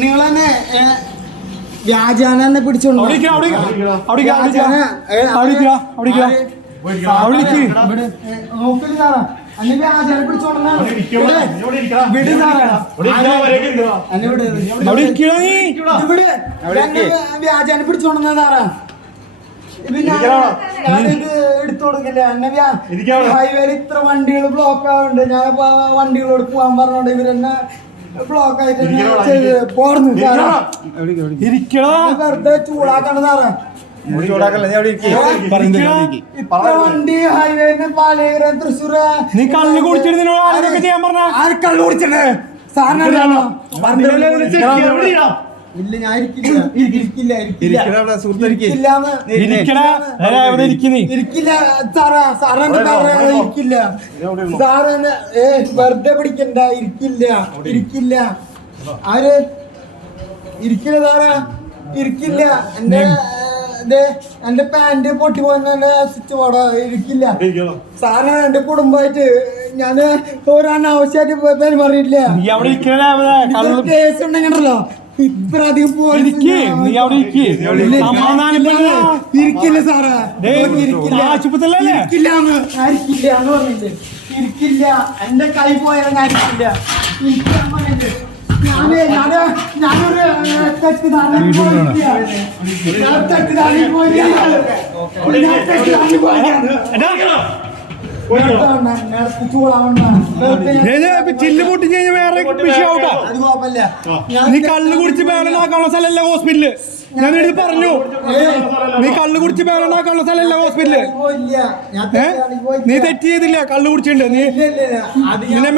നിങ്ങൾ തന്നെ വ്യാജാന തന്നെ പിടിച്ചോണ്ട് നോക്കില്ല സാറാ അന്നെ വ്യാജാനെ പിടിച്ചോണ്ടാണ് വ്യാജാനെ പിടിച്ചോണ്ടാ സാറാ എടുത്തു കൊടുക്കില്ല എന്നെ ഹൈവേയിൽ ഇത്ര വണ്ടികൾ ബ്ലോക്ക് ആവുന്നുണ്ട് ഞാൻ വണ്ടികളോട് പോകാൻ പറഞ്ഞോണ്ട് ഇവരെന്നെ ബ്ലോക്ക് ആയിട്ട് പോർന്നു വെറുതെ ചൂടാക്കണ്ട സാറേ വണ്ടി ഹൈവേന്ന് പാലക്കാട് തൃശ്ശൂർ നീ കള്ളു കുടിച്ചിട്ട് ചെയ്യാൻ പറഞ്ഞ കള്ളു കുടിച്ചിട്ട് സാറിനറിയാമോ ഇല്ല ഞാൻ ഇരിക്കില്ല സാറാ സാറിനെ ഇരിക്കില്ല സാറിന് വെറുതെ പിടിക്കണ്ട ഇരിക്കില്ല ആര് ഇരിക്കില്ല സാറാ ഇരിക്കില്ല എന്റെ പാന്റ് പൊട്ടി പോന്നെ സ്വിച്ച് പോടാ ഇരിക്കില്ല സാറിന് എന്റെ കുടുംബമായിട്ട് ഞാന് ഒരു അനാവശ്യമായിട്ട് പെരുമാറിയിട്ടില്ല കേസ് ഉണ്ടെങ്കിലോ ഇത്ര അധികം ഇരിക്കില്ല സാറാ ഇരിക്കില്ലാന്ന് പറഞ്ഞില്ലേ ഇരിക്കില്ല എന്റെ കൈ പോയാലും കാര്യമില്ല ഞാനൊരു തെറ്റിദ്ധാരണ ചില്ല് പൊട്ടി കഴിഞ്ഞാൽ വേറെ വിഷയമാവട്ടാ. നീ കള്ളു കുടിച്ച് ബേളനാക്കാനുള്ള സ്ഥലമല്ല ഹോസ്പിറ്റല്. ഞാൻ എടുത്ത് പറഞ്ഞു നീ കള്ളു കുടിച്ച് ബേളനാക്കാനുള്ള സ്ഥലമല്ല ഹോസ്പിറ്റല്. നീ തെറ്റ് ചെയ്തില്ല, കള്ളു കുടിച്ചിട്ടുണ്ട്. നിന്നെ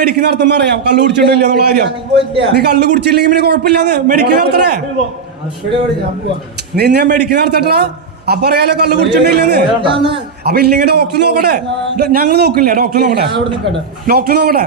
മെഡിക്കൽ നടത്തുമ്പോ അറിയാം കള്ളു കുടിച്ചിട്ടില്ല എന്നുള്ള കാര്യം. നീ കള്ളു കുടിച്ചില്ലെങ്കിൽ പിന്നെ കുഴപ്പമില്ലാന്ന് മെഡിക്കൽ നടത്തണേ. നിന്നെ മെഡിക്കൽ നടത്തട്ടാ അപ്പൊ അറിയാലോ കള്ളു കുടിച്ചിട്ടില്ലെന്ന്. അപ്പൊ ഇല്ലെങ്കിൽ ഡോക്ടർ നോക്കട്ടെ. ഞങ്ങൾ നോക്കില്ല, ഡോക്ടർ നോക്കട്ടെ.